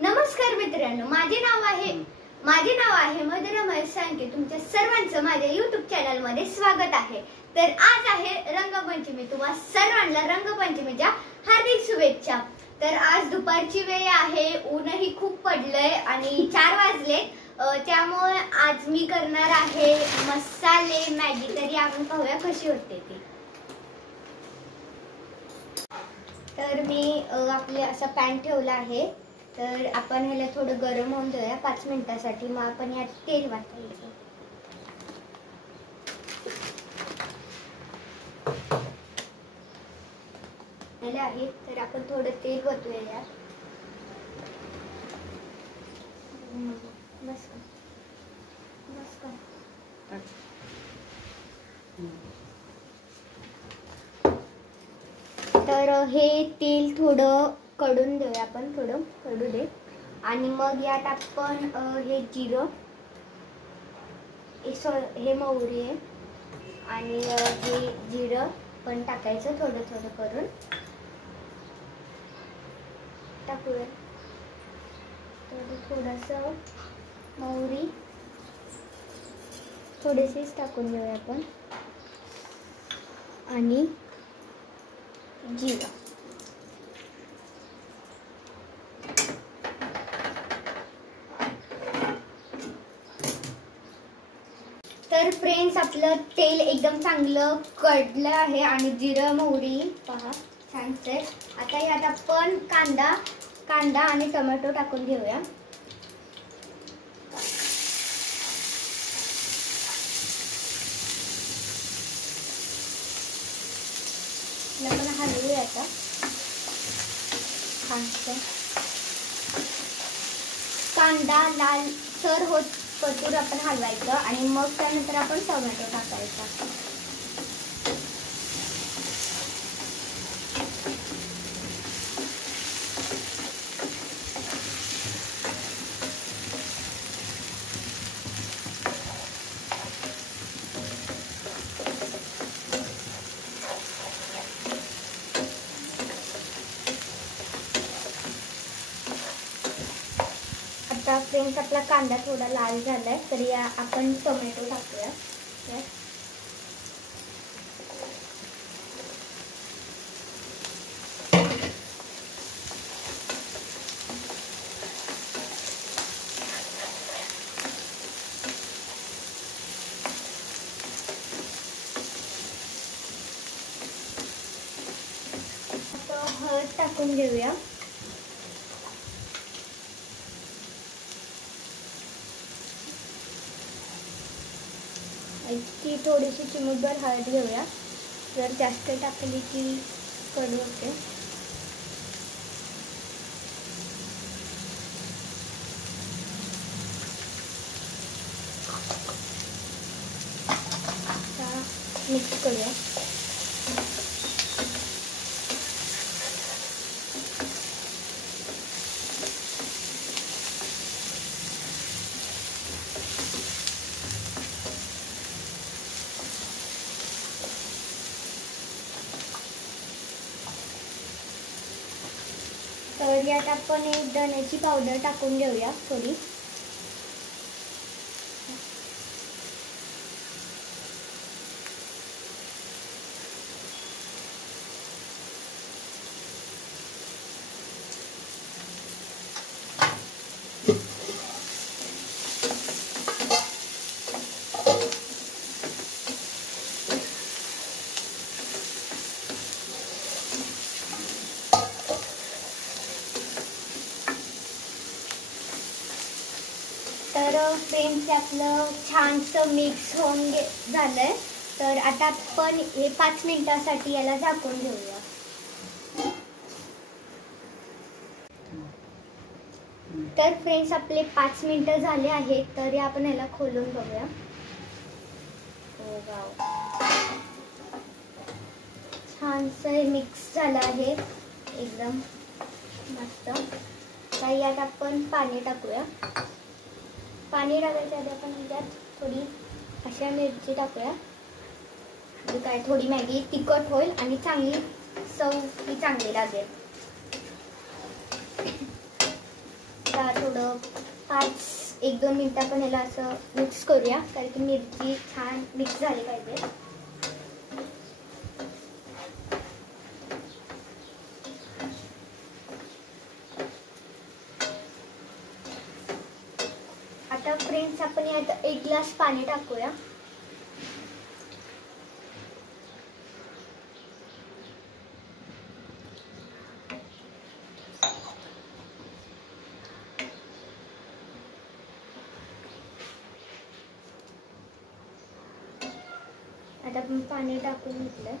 नमस्कार मित्रांनो, माझे नाव आहे मधुरा महेश सांके। तुमच्या सर्वांचं माझ्या YouTube चॅनल मध्ये स्वागत आहे। तर आज आहे रंगपंचमी। तुम्हा सर्वांना रंगपंचमीच्या हार्दिक शुभेच्छा। तर आज दुपारची वेळ आहे, ऊनही खूप पडलंय आणि 4 वाजले, त्यामुळे आज मी करणार आहे मसाले मॅगी। तरी आपण पाहूया कशी होते ती। तर मी आपले असा पॅन ठेवला आहे। तर आपण ह्याला थोडं गरम होऊन देऊया 5 मिनिटासाठी। मग आपण यात तेल वाटायचं। ह्याला आहे तर आपण थोडं तेल वतूया यात। बस का तर हे तेल थोडं कडून देऊया आपण, थोडं कडू दे। आणि मग यात आपण हे जिरं, हे मोहरी आहे आणि हे जिरं पण टाकायचं, थोडं थोडं करून टाकूया। थोडंसं मोहरी थोडीशीच टाकून देऊया आपण आणि जिरं। तर फ्रेंड्स, आपलं तेल एकदम चांगलं कडलं आहे आणि जिरं मोहरी पहा छानच आहे। आता यात आपण कांदा आणि टोमॅटो टाकून घेऊया। आपण हलवूया आता कांदा लाल सर होत पटूर आपण हलवायचं आणि मग त्यानंतर आपण टोमॅटो टाकायचा। आता फ्रेंड्स, आपला कांदा थोडा लाल झालाय तर या आपण टोमॅटो टाकूया। आता हळद टाकून घेऊया। ती थोडीशी चिमूटभर हळद घेऊया, जर जास्त टाकली की कडू होते। मिक्स करूया। तर यात आपण एक धण्याची पावडर टाकून घेऊया थोडी। तर फ्रेंड्स, आपलं छानसं मिक्स होऊन झालंय। तर आता आपण हे 5 मिनिटासाठी याला झाकून घेऊया। तर फ्रेंड्स, आपले 5 मिनिटं झाले आहेत, तरी आपण याला खोलून बघूया। छानसं मिक्स झालं आहे, एकदम मस्त। तर यात आपण पाणी टाकूया। पाणी टाकायच्या आधी आपण यात थोडी अशा मिरची टाकूया, म्हणजे काय थोडी मॅगी तिखट होईल आणि चांगली चव ही चांगली लागेल। थोडं 1-2 मिनिटं आपण याला असं मिक्स करूया, कारण की मिरची छान मिक्स झाली पाहिजे. आता फ्रेंड्स आपण यात 1 ग्लास पाणी टाकूया. आता आपण पाणी टाकून घेतलं.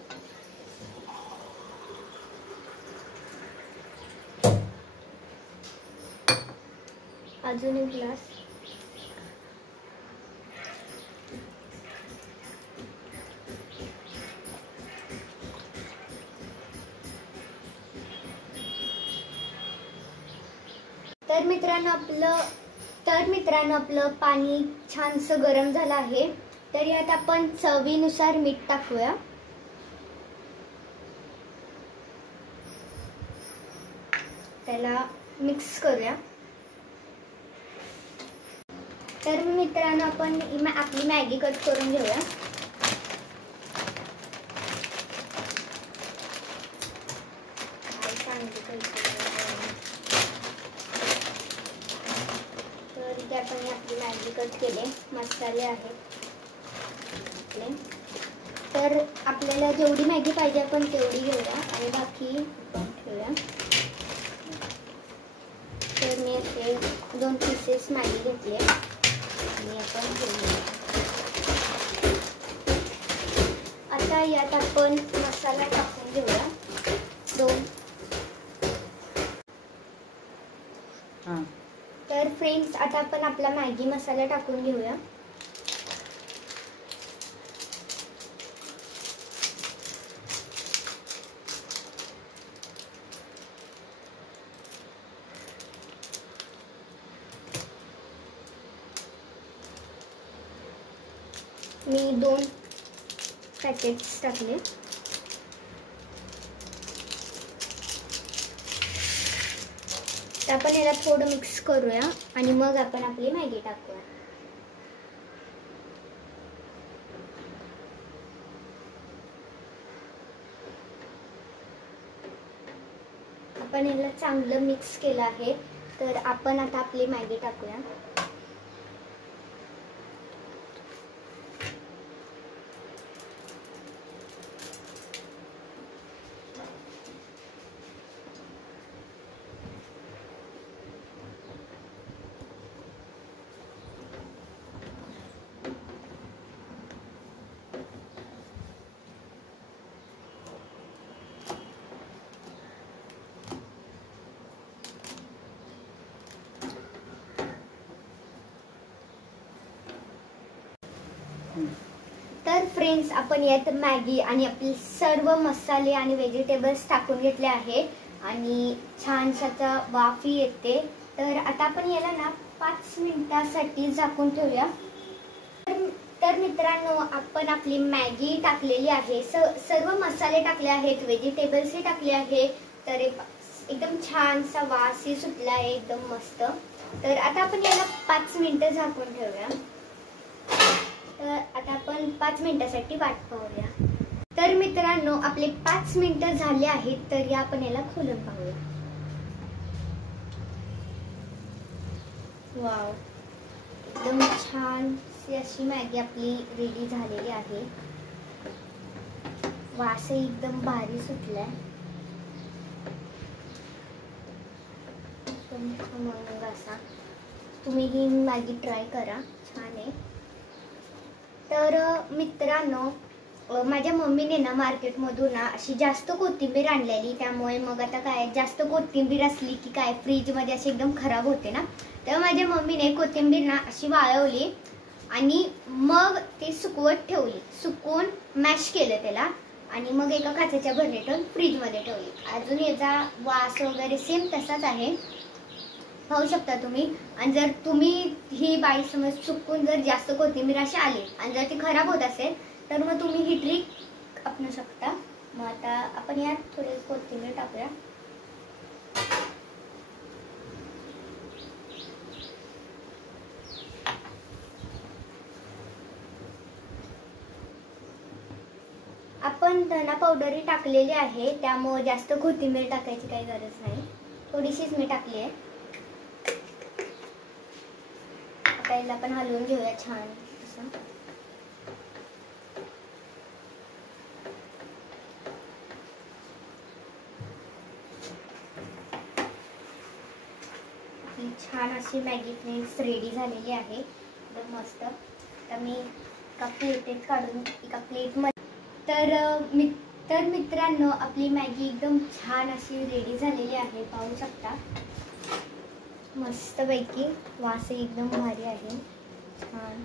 अजून 1 ग्लास. तर मित्रांनो आपलं पाणी छानसं गरम झालं आहे. तर यात आपण चवीनुसार मीठ टाकूया. त्याला मिक्स करूया. तर मित्रांनो आपण आपली मॅगी कट करून घेऊया. तर इथे आपण आपली मॅगी कट केले. मसाले आहेत. तर आपल्याला जेवढी मॅगी पाहिजे आपण तेवढी घेऊया आणि बाकी आपण ठेवूया. तर मी असे 2 पीसेस मॅगी घेतले आणि आपण ठेवूया. आता यात आपण मसाला टाकून घेऊया. 2. तर फ्रेंड्स आता आपण आपला मॅगी मसाला टाकून घेऊया. मी 2 पॅकेट्स टाकले. आपण याला थोडं मिक्स करूया आणि मग आपण आपली मॅगी टाकूया. आपण याला चांगलं मिक्स केलं आहे. तर आपण आता आपली मॅगी टाकूया. तर फ्रेंड्स आपण यात मॅगी आणि आपले सर्व मसाले आणि व्हेजिटेबल्स टाकून घेतले आहे आणि छानसा वाफी येते. तर आता आपण याला ना 5 मिनिटांसाठी झाकून ठेवूया. तर मित्रांनो आपण आपली मॅगी टाकलेली आहे. सर्व मसाले टाकले आहेत, व्हेजिटेबल्सही टाकले आहे. तर एकदम छानसा वासही सुटला आहे, एकदम मस्त. तर आता आपण याला 5 मिनिटं झाकून ठेवूया. तर आता आपण 5 मिनिटांसाठी वाट पाहूया. तर मित्रांनो आपले 5 मिनिटं झाले आहेत. तर या आपण याला खोलून पाहूया. वाव, एकदम छान अशी मॅगी आपली रेडी झालेली आहे. वासही एकदम भारी सुटलाय. एकदम खमंग असा. तुम्ही ही मॅगी ट्राय करा, छान आहे. तर मित्रांनो माझ्या मम्मीने ना मार्केटमधून ना अशी जास्त कोथिंबीर आणलेली. त्यामुळे मग आता काय जास्त कोथिंबीर असली की काय फ्रीजमध्ये अशी एकदम खराब होते ना. तर माझ्या मम्मीने कोथिंबीर ना अशी वाळवली आणि मग ती सुकवत ठेवली. सुकवून मॅश केलं त्याला आणि मग एका काचेच्या भरणीतून फ्रीजमध्ये ठेवली. अजून याचा वास वगैरे सेम तसाच आहे, पाहू शकता तुम्ही. आणि जर तुम्ही ही बाई समज चुकून जर जास्त कोथिंबीर अशी आली आणि जर ती खराब होत असेल तर मग तुम्ही ही ट्रिक अपनू शकता. मग आता आपण यात थोडी कोथिंबीर टाकूया. आपण धना पावडरही टाकलेली आहे, त्यामुळे जास्त कोथिंबीर टाकायची काही गरज नाही, थोडीशीच मी टाकली आहे. आता याला आपण हलवून घेऊया छान असं. छान अशी मॅगी फ्रेंड्स रेडी झालेली आहे, एकदम मस्त. तर मी एका प्लेटेत काढून एका प्लेटमध्ये तर मित्रांनो आपली मॅगी एकदम छान अशी रेडी झालेली आहे, पाहू शकता. मस्तपैकी वास एकदम भारी आहे, छान.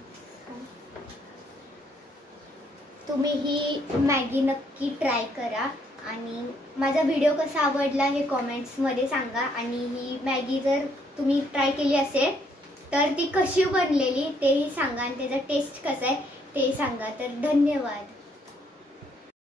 तुम्ही ही मॅगी नक्की ट्राय करा आणि माझा व्हिडिओ कसा आवडला हे कॉमेंट्समध्ये सांगा. आणि ही मॅगी जर तुम्ही ट्राय केली असेल तर ती कशी बनलेली तेही सांगा आणि त्याचा टेस्ट कसा आहे ते सांगा. तर धन्यवाद.